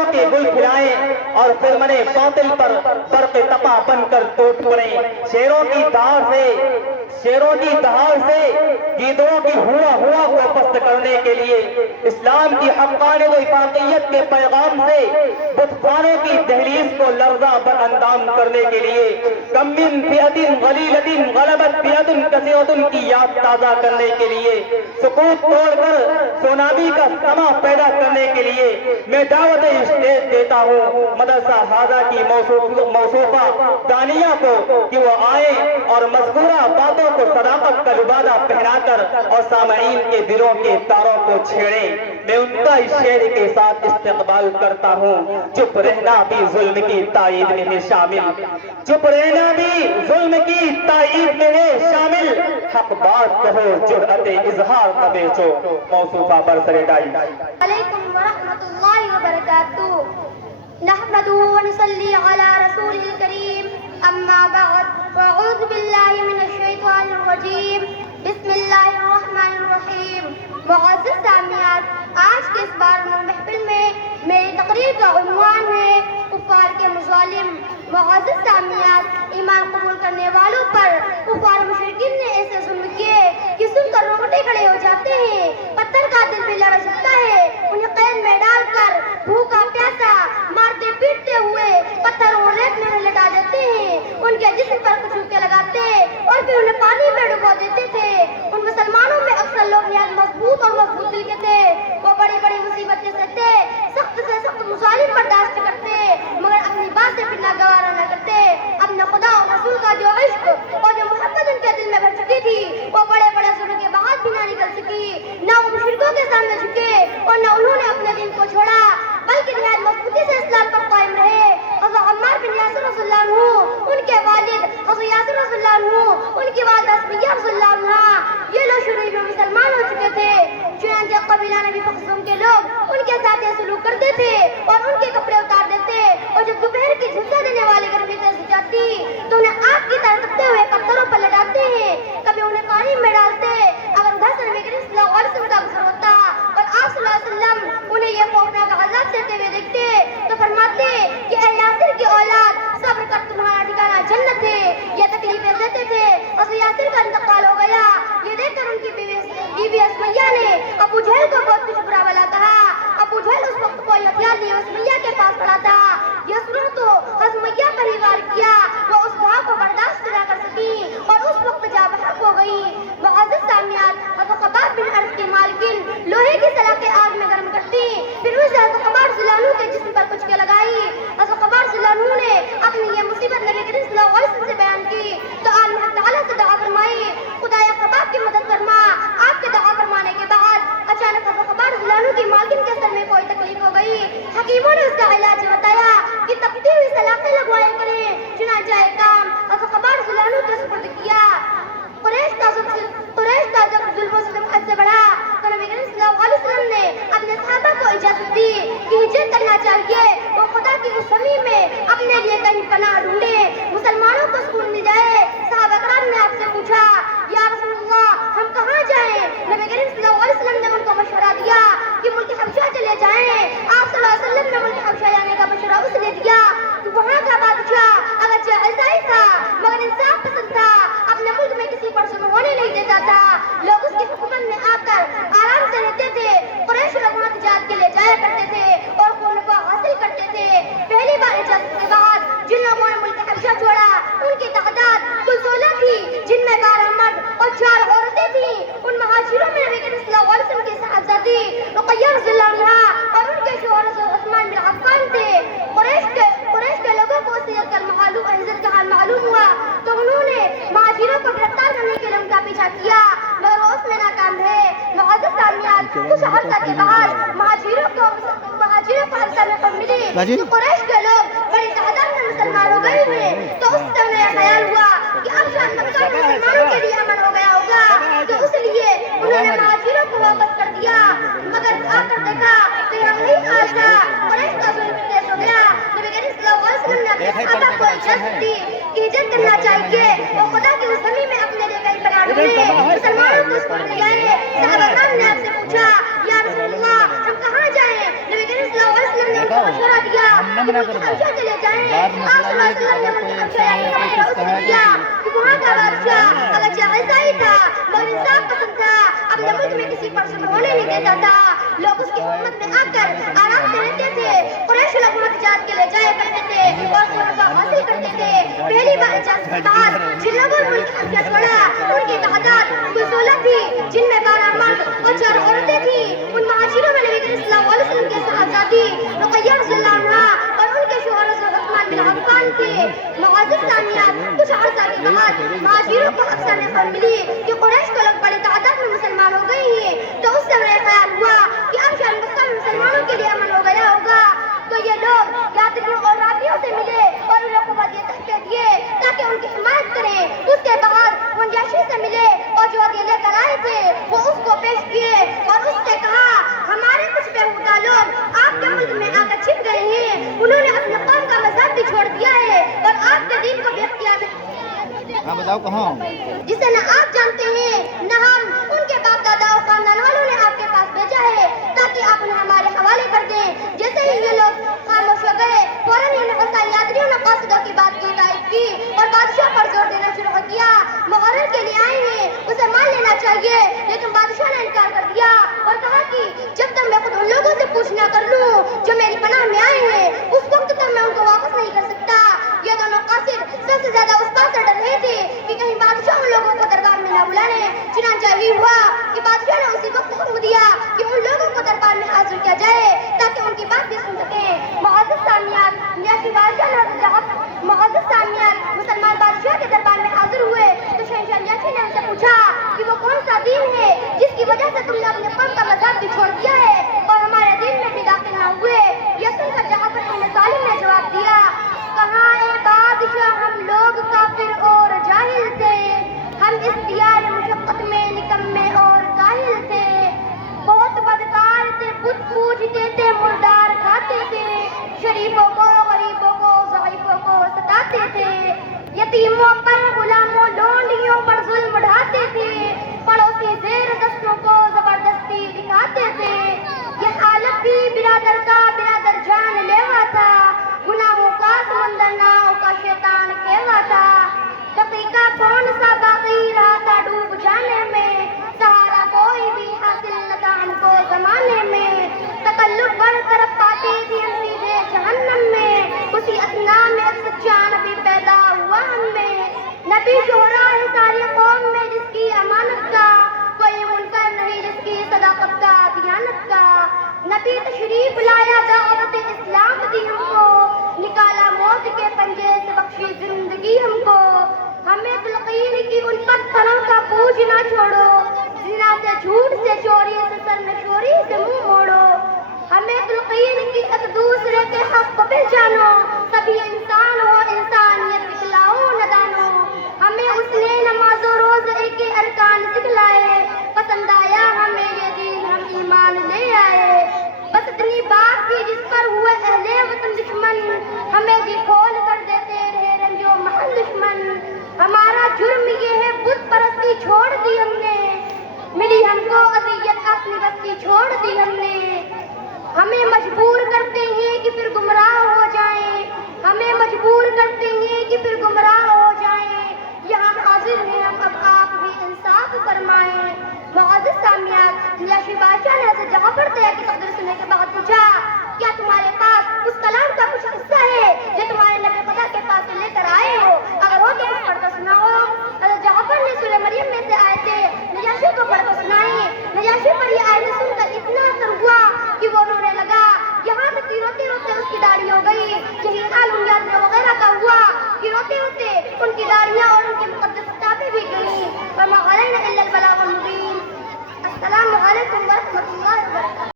محبتوں کے گل کھلائیں اور پھر منے باطل پر برق تپا بن کر ٹوٹ پڑیں. شیروں کی دہاڑ سے گیدڑوں کی ہوا کو پست کرنے کے لیے، اسلام کی حقانیت و افاقیت کے پیغام سے بت خوانوں کی دہلیز کو لرزہ بر اندام کرنے کے لیے، کم من فئۃ غلیظۃ غلبت فئۃ کثیرۃ کی یاد تازہ کرنے کے لیے، سکوت توڑ کر سونامی کا سما پیدا کرنے کے لیے میں دعوت اسٹیج دیتا ہوں مدرسہ ہاذا کی موصوفہ دانیہ کو کہ وہ آئیں اور مذکورہ باتوں کو صداقت کا لبادہ پہنا کر اور سامعین کے دلوں کے تاروں کو چھیڑیں. میں ان کا اس شعر کے ساتھ استقبال کرتا ہوں. چپ رہنا بھی ظلم کی تائید میں ہے شامل، چپ رہنا بھی ظلم کی تائید میں ہے شامل، حق بات کہو جرأت اظہار نہ بیچو. موصوفہ برسر ڈائی. علیکم ورحمۃ اللہ وبرکاتہ. نحمده ونصلي على رسوله الكريم. اما بعد فاعوذ باللہ من الشیطان الرجیم. بسم اللہ الرحمن الرحیم. معزز سامعین، آج کے اس بارگاہ محفل میں میری تقریر کا عنوان ہے کفار کے مظالم. معزز سامعین، ایمان قبول کرنے والوں پر کفار مشرکین نے ایسے ظلم کیے کہ سن کر رونگٹے کھڑے ہو جاتے ہیں. پتھر کا دل بھی لڑ سکتا ہے. انہیں قید میں ڈال کر بھوکا پیاسا مارتے پیٹتے ہوئے پتھر اور ریت میں لٹا دیتے ہیں. ان کے جسم پر کچھ چھوکے لگاتے اور پھر انہیں پانی میں ڈبو دیتے تھے. ان مسلمانوں میں اکثر لوگ نہایت مضبوط دل کے تھے. وہ بڑی بڑی مصیبتیں سہتے، سخت سے سخت مظالم برداشت کرتے، مگر اپنی بات سے پھرنا گوارا نہ کرتے. اپنے خدا اور رسول کا جو عشق اور جو محبت ان کے دل میں بھر چکی تھی، وہ بڑے بڑے ظلم کے بعد بھی نہ نکل سکی. نہ وہ مشرکوں کے سامنے جھکے اور نہ انہوں نے اپنے دین کو چھوڑا، بلکہ نہایت مضبوطی سے اسلام پر قائم رہے. حضرت عمار بن یاسر رضی اللہ عنہ، ان کے والد حضرت یاسر رضی اللہ عنہ، ان کی والدہ سمیہ رضی اللہ عنہ، یہ لوگ شروع میں مسلمان ہو چکے تھے. چنانچہ قبیلہ نبی مخزوم کے لوگ ان کے ساتھ یہ سلوک کرتے تھے اور ان کے کپڑے اتار دیتے، اور جب دوپہر کی جھلسا دینے والی گرمی تیز جاتی تو انہیں آگ کی طرح تپتے ہوئے پتھروں پر لٹاتے ہیں. کبھی انہیں پانی میں ڈالتے. اگر ادھر سے نبی کریم صلی اللہ علیہ وسلم کا گزر ہوتا اور آپ صلی اللہ علیہ وسلم انہیں یہ خوفناک عذاب سہتے ہوئے دیکھتے تو فرماتے کہ اے یاسر کی اولاد، صبر کر، تمہارا ٹھکانہ جنت ہے. یہ تکلیفیں دیتے تھے. حضرت یاسر کا انتقال ہو گیا. یہ دیکھ کر ان کی بیوی اسمیہ نے ابو جہل کو بہت کچھ برا بلا کہا. ابو جہل اس وقت کوئی ہتھیار نہیں اسمیہ کے پاس پڑا تھا. یہ سنو تو اسمیہ پر ہی وار کیا. وہ اس گھاؤ کو برداشت نہ کر سکی اور اس وقت جا بحق ہو گئی. معزز سامعین، حضرت خباب بن عرب کی مالکن لوہے کی سلاخیں آگ میں گرم کرتی، پھر اسے حضرت خباب رضی اللہ عنہ کے جسم پر کچھ کے لگائی. حضرت خباب رضی اللہ عنہ نے اپنی یہ مصیبت نبی کریم صلی اللہ علیہ وسلم سے بیان کی تو آپ نے حق تعالیٰ سے دعا فرمائی، خدایا خباب کی مدد فرما. آپ کے دعا فرمانے کے بعد اچانک حضرت خباب رضی اللہ عنہ کی مالکن کے سر میں کوئی تکلیف ہو گئی. حکیموں نے اس کا علاج بتایا کہ تپتی ہوئی سلاخیں لگوایا کریں. چنانچہ یہ کام حضرت خباب رضی اللہ عنہ کے سپرد کیا. قریش کا جب ظلم و ستم حد سے بڑھا تو نبی کریم صلی اللہ علیہ وسلم نے اپنے صحابہ کو اجازت دی کہ ہجرت کرنا چاہیے. وہ خدا کی اس زمین میں اپنے لیے کہیں پناہ ڈھونڈے، مسلمانوں کو سکون مل جائے. صحابہ کرام نے آپ سے پوچھا، یا رسول اللہ ہم کہاں جائیں؟ نبی کریم صلی اللہ علیہ وسلم نے ان کو مشورہ دیا کہ ملک حبشہ چلے جائیں. آپ صلی اللہ علیہ وسلم نے ملک حبشہ جانے کا مشورہ اس نے دیا کہ وہاں کا بادشاہ اگرچہ عیسائی تھا مگر انصاف پسند تھا، اپنے ملک میں کسی پر ظلم ہونے نہیں دیتا تھا. لوگ اس کی حکومت میں آ کر آرام سے رہتے تھے. قریش لوگ وہاں تجارت کے لیے جایا کرتے تھے اور خونفع حاصل کرتے تھے. پہلی بار اجازت کے بعد جن لوگوں نے ملک حبشہ چھوڑا ان کی تعداد کل 16 تھی، جن میں 12 مرد اور 4 عورتیں تھیں. ان مہاجروں میں نبی کریم صلی اللہ علیہ وسلم کی صاحبزادی رقیہ رضی اللہ عنہا اور ان کے شوہر عثمان بن عفان تھے. قریش کے لوگوں کو سیرت کا حال معلوم ہوا تو انہوں نے مہاجروں کو گرفتار کرنے کے لیے ان کا پیچھا کیا، مگر وہ اس میں ناکام رہے. معزز سامعین، کچھ عرصہ کے بعد مہاجروں کو عرصہ میں خبر ملی کہ قریش کے لوگ بڑی تعداد میں مسلمان ہو گئے ہیں. تو اس سے انہیں خیال ہوا کہ اب شاید مکہ میں مسلمانوں کے لیے امن ہو گیا ہوگا. تو اس لیے انہوں نے مہاجروں کو واپس کر دیا. مگر آ کر دیکھا تو یہاں نہیں حال تھا. قریش کا ظلم تیز ہو گیا. نبی کریم صلی اللہ علیہ وسلم نے اپنے صحابہ کو اجازت دی کہ ہجرت کرنا چاہیے اور خدا کی اس زمین میں اپنے لیے کہیں پناہ ڈھونڈے. مسلمانوں کو سکون مل جائے. صحابہ کرام نے آپ سے پوچھا، یا رسول اللہ ہم کہاں جائیں؟ نبی کریم صلی اللہ علیہ وسلم نے ان کو مشورہ نہ منع کرو حبشہ چلے جائیں. بات مسئلہ آپ یہ ہے کہ اگر کوئی ایسا ہے کوئی کچھ کہا کہ وہاں کا بادشاہ اگرچہ عیسائی تھا مگر انصاف پسند تھا, اپنے ملک میں کسی پر ظلم ہونے نہیں دیتا تھا. لوگ اس کی حکومت میں آ کر آرام سے رہتے تھے. قریش لوگ مدجات کے لے جایا کرتے تھے اور قربہ حاصل کرتے تھے. پہلی بار بعد جن لوگوں نے ان کی خفیہ چھوڑا ان کی تعداد کوئی 16 تھی, جن میں 12 مرد اور 4 عورتیں تھیں. ان معاشروں میں نبی کریم صلی اللہ علیہ وسلم کے صحابزادی رقیہ رضی اللہ عنہا اور ان کے شوہر عثمان بن عفان تھے. معزز سامعین, کچھ عرصہ کے بعد معاشروں کو افسانہ خبر ملی کہ قریش کے لوگ بڑی تعداد میں مسلمان ہو گئے ہیں. تو اس سے میرا خیال ہوا کہ اب شاید مستقبل مسلمانوں کے لیے امن ہو گیا ہوگا. تو یہ لوگ یاتریوں اور رابطیوں سے ملے اور ان لوگوں کو یہ تحفے دیے تاکہ ان کی حمایت کریں. اس کے بعد وہ نجاشی سے ملے اور جو ہدیے لے کر آئے تھے وہ اس کو پیش کیے اور اس سے کہا ہمارے کچھ بیہودہ لوگ آپ کے ملک میں آ کر چھپ گئے ہیں. انہوں نے اپنے قوم کا مذہب بھی چھوڑ دیا ہے اور آپ کے دین کو بھی اختیار ہاں بتاؤ کہاں جسے نہ آپ جانتے ہیں نہ ہم. ان کے باپ دادا اور خاندان والوں نے آپ کے پاس بھیجا ہے تاکہ آپ انہیں ہمارے حوالے کر دیں. جیسے ہی یہ لوگ خاموش ہو گئے فوراً انہیں یاتریوں نے قاصدوں کی بات کی تائید کی اور بادشاہ پر زور دینا شروع کیا. مغرر کے لیے آئے ہیں, اسے مان لینا چاہیے. لیکن بادشاہ نے انکار کر دیا اور کہا کہ جب تک میں خود ان لوگوں سے پوچھنا کر لوں جو میری پناہ میں آئے ہیں اس وقت تک میں ان کو واپس نہیں کر سکتا. یہ دونوں قاصد سب سے زیادہ اس بات سے ڈر رہے تھے کہ کہیں بادشاہ ان لوگوں کو دربار میں نہ بلا لے. چنانچہ یہ ہوا کہ بادشاہ نے اسی وقت حکم دیا کہ ان لوگوں کو دربار میں حاضر کیا جائے تاکہ ان کی بات بھی سن سکیں. معزز سامعین, نجاشی بادشاہ مسلمان بادشاہ کے دربار میں حاضر ہوئے تو شہنشاہ نجاشی نے ان سے پوچھا کہ وہ کون سا دین ہے جس کی وجہ سے تم نے اپنے قوم کا مذہب بھی چھوڑ دیا ہے اور ہمارے دین میں بھی داخل نہ ہوئے. یہ سن کر جعفر بن طالب نے جواب دیا, کہا اے بادشاہ ہم لوگ کافر اور جاہل تھے. ہم اس دیار مشقت میں نکمے اور کاہل تھے. بہت بدکار تھے, بت پوجتے تھے, مردار کھاتے تھے, شریفوں کو غریبوں کو ضعیفوں کو ستاتے تھے, یتیموں پر غلاموں لونڈیوں پر ظلم ڈھاتے تھے, پڑوسی زیر دستوں کو زبردستی دکھاتے تھے. یہ حالت بھی برادر کا برادر جان لیوا تھا, گناہوں کا سمندر ناؤ کا شیطان کیوا تھا. دقیقہ کون سا باقی رہا تھا ڈوب جانے میں, سہارا کوئی بھی حاصل نہ تھا ہم کو زمانے میں. تکلف بڑھ طرف پاتے تھے ہم سیدھے جہنم میں, اسی اثنا میں ایک سچا نبی پیدا ہوا ہم میں. نبی شہرا ہے ساری قوم میں جس کی امانت کا کوئی منکر نہیں, جس کی صداقت کا دیانت کا. نبی تشریف لایا دعوت اسلام دی ہم کو, نکالا موت کے پنجے سے بخشی زندگی ہم کو. ہمیں تلقین کی ان پتھروں کا بوجھ نہ چھوڑو, زنا سے جھوٹ سے چوری سے سرنشوری سے منہ موڑو. ہمیں تلقین کی ایک دوسرے کے حق کو پہچانو, سبھی انسان ہو انسانیت دکھلاؤ نہ دانو. ہمیں اس نے نماز و روزے کے ارکان سکھلائے, پسند آیا ہمیں یہ دین ہم ایمان لے آئے. بس اتنی بات تھی جس پر ہوئے اہل وطن دشمن, ہمیں جی کھول کر دیتے رہے رنجو محل دشمن. ہمارا جرم یہ ہے بت پرستی چھوڑ دی ہم نے, ملی ہم کو اذیت اپنی بستی چھوڑ دی ہم نے. ہمیں مجبور کرتے ہیں کہ پھر گمراہ ہو جائیں, ہمیں مجبور کرتے ہیں کہ پھر گمراہ ہو جائیں. یہاں حاضر ہیں ہم, اب آپ بھی انصاف فرمائیں. معزز سامعین, نجاشی بادشاہ نے حضرت جعفر طیب کی تقریر سننے کے بعد پوچھا, کیا تمہارے پاس اس کلام کا کچھ حصہ ہے جو تمہارے نبی خدا کے پاس سے لے کر آئے ہو؟ اگر ہو تو کچھ پڑھ کر سناؤ. حضرت جعفر نے سورہ مریم میں سے آیتیں نجاشی کو پڑھ کر سنائی. نجاشی پر یہ آیتیں سن کر اتنا اثر ہوا کہ وہ رونے لگا, یہاں تک کہ روتے روتے اس کی داڑھی ہو گئی. یہی حال ان یاتریوں وغیرہ کا ہوا کہ روتے روتے ان کی داڑھیاں اور ان کی مقدس کتابیں بھی گئیں. وما علینا الا البلاغ المبین. السلام علیکم ورحمۃ اللہ وبرکاتہ.